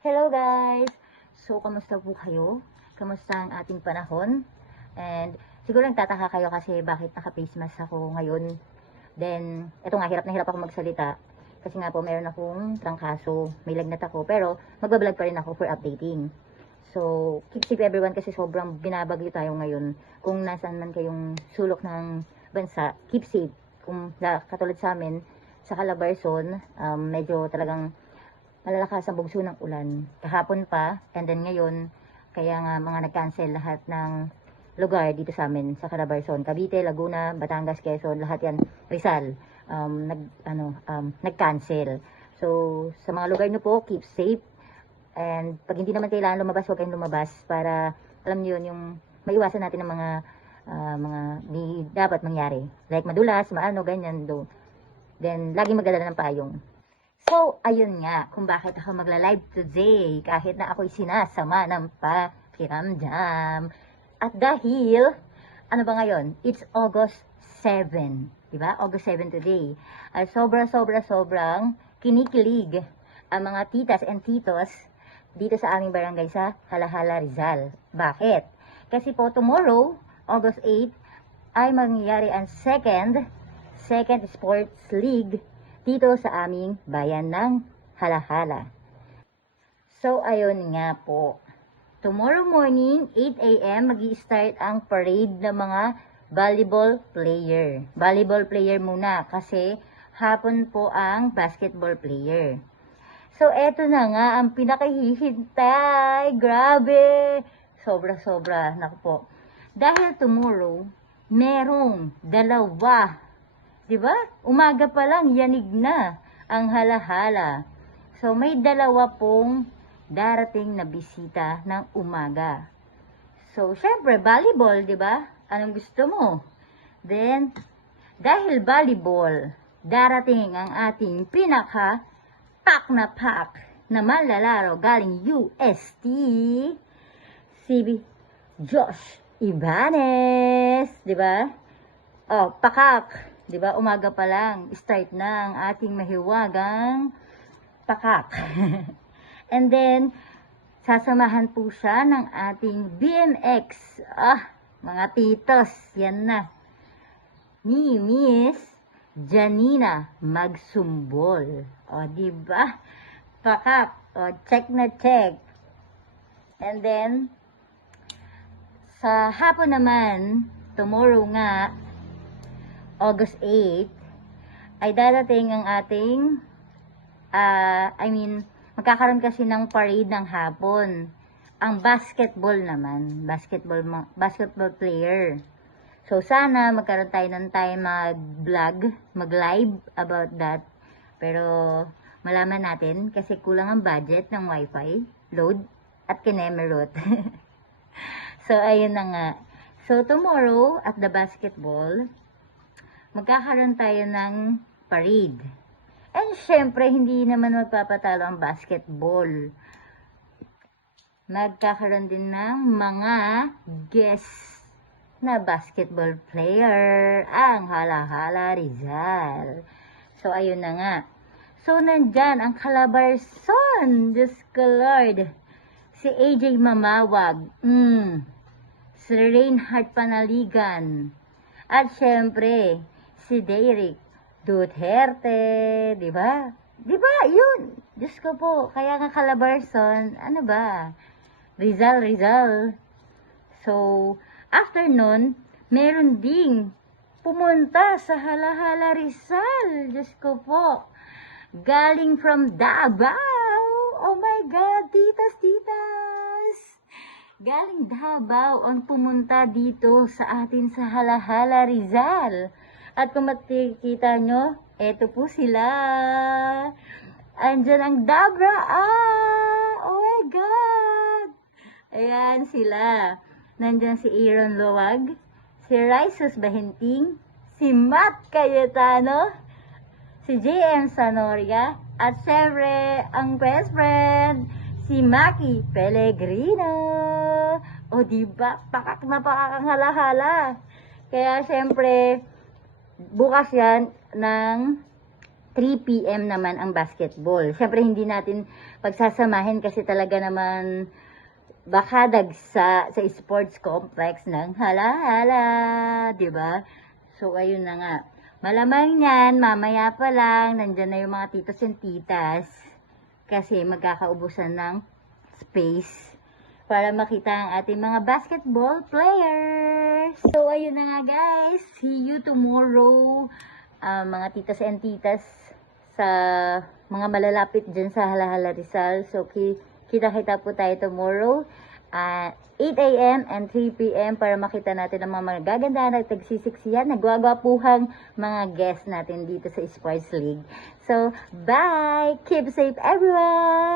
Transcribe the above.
Hello guys! So, kamusta po kayo? Kamusta ang ating panahon? And siguro nagtataka kayo kasi bakit naka-face mask ako ngayon. Then, eto nga, hirap na hirap ako magsalita. Kasi nga po, meron akong trangkaso. May lagnat ako. Pero, magbablog pa rin ako for updating. So, keep safe everyone kasi sobrang binabagyo tayo ngayon. Kung nasaan man kayong sulok ng bansa, keep safe. Kung katulad sa amin, sa Calabarzon, medyo talagang malalakas ang bugso ng ulan. Kahapon pa, and then ngayon, kaya nga mga nag-cancel lahat ng lugar dito sa amin, sa Calabarzon, Cavite, Laguna, Batangas, Quezon, lahat yan, Rizal, nag-cancel. So, sa mga lugar nyo po, keep safe. And pag hindi naman kailangan lumabas, huwag kayong lumabas para, alam nyo yun, yung maiwasan natin ng mga di dapat mangyari. Like madulas, maano, ganyan, do. Then, laging magdadala ng payong. So, ayun nga, kung bakit ako magla-live today, kahit na ako'y sinasama ng pakiramdam. At dahil, ano ba ngayon? It's August 7, diba? August 7 today. At sobrang kinikilig ang mga titas and titos dito sa aming barangay sa Halahala, Rizal. Bakit? Kasi po tomorrow, August 8, ay mangyayari ang second sports league dito sa aming bayan ng Halahala. So, ayun nga po. Tomorrow morning, 8 a.m., mag-i-start ang parade ng mga volleyball player. Volleyball player muna kasi hapon po ang basketball player. So, eto na nga ang pinakahihintay. Grabe! Sobra. Naku po. Dahil tomorrow, merong dalawa. Diba? Umaga pa lang, yanig na ang Halahala. So, may dalawa pong darating na bisita ng umaga. So, syempre, volleyball, diba? Anong gusto mo? Then, dahil volleyball, darating ang ating pinaka-pack na manlalaro galing UST, si Josh Ibanez, diba? Oh, pakak. Diba, umaga pa lang, start na ang ating mahiwagang pakak. And then, sasamahan po siya ng ating BMX. Mga titos, yan na. Ni Miss Janina Magsumbol. O, diba? Pakak. O, check na check. And then, sa hapon naman, tomorrow nga, August 8, ay dadating ang ating, magkakaroon kasi ng parade ng hapon. Ang basketball naman, basketball player. So, sana magkaroon tayo ng time mag-vlog, mag-live about that. Pero, malaman natin kasi kulang ang budget ng wifi, load, at kinemerot. So, ayun na nga. So, tomorrow, at the basketball, magkakaroon tayo ng parade. And syempre, hindi naman magpapatalo ang basketball. Magkakaroon din ng mga guest na basketball player ang Halahala Rizal. So, ayun na nga. So, nandyan ang Calabarzon. Diyos ko Lord. Si AJ Mamawag. Si Reinhard Panaligan. At syempre, si Derek Duterte, di ba? Di ba? Yun. Diyos ko po. Kaya nga Calabarzon, ano ba? Rizal. So, after nun, meron ding pumunta sa Halahala Rizal. Diyos ko po. Galing from Davao. Oh my God, titas. Galing Davao ang pumunta dito sa atin sa Halahala Rizal. At kung makikita nyo, eto po sila. Andyan ang Dabra. Oh my God. Ayan sila. Nandyan si Aaron Luwag, si Raisus Bahinting, si Matt Cayetano, si JM Sanoria, at syempre, ang best friend, si Maki Pellegrino. O diba, pakak na pakak ang Halahala. Kaya syempre, bukas yan ng 3 p.m. naman ang basketball. Siyempre, hindi natin pagsasamahin kasi talaga naman baka dagsa sa sports complex ng hala-hala, di ba? So, ayun na nga. Malamang yan, mamaya pa lang, nandyan na yung mga titos and titas kasi magkakaubusan ng space para makita ang ating mga basketball players. So, ayun na nga guys. See you tomorrow. Mga titas and titas sa mga malalapit dyan sa Hala-Hala Rizal. So, kita-kita po tayo tomorrow at 8 a.m. and 3 p.m. para makita natin ang mga magagandahan at tagsisiksiyan, nagwagwapuhang mga guests natin dito sa Sports League. So, bye! Keep safe everyone!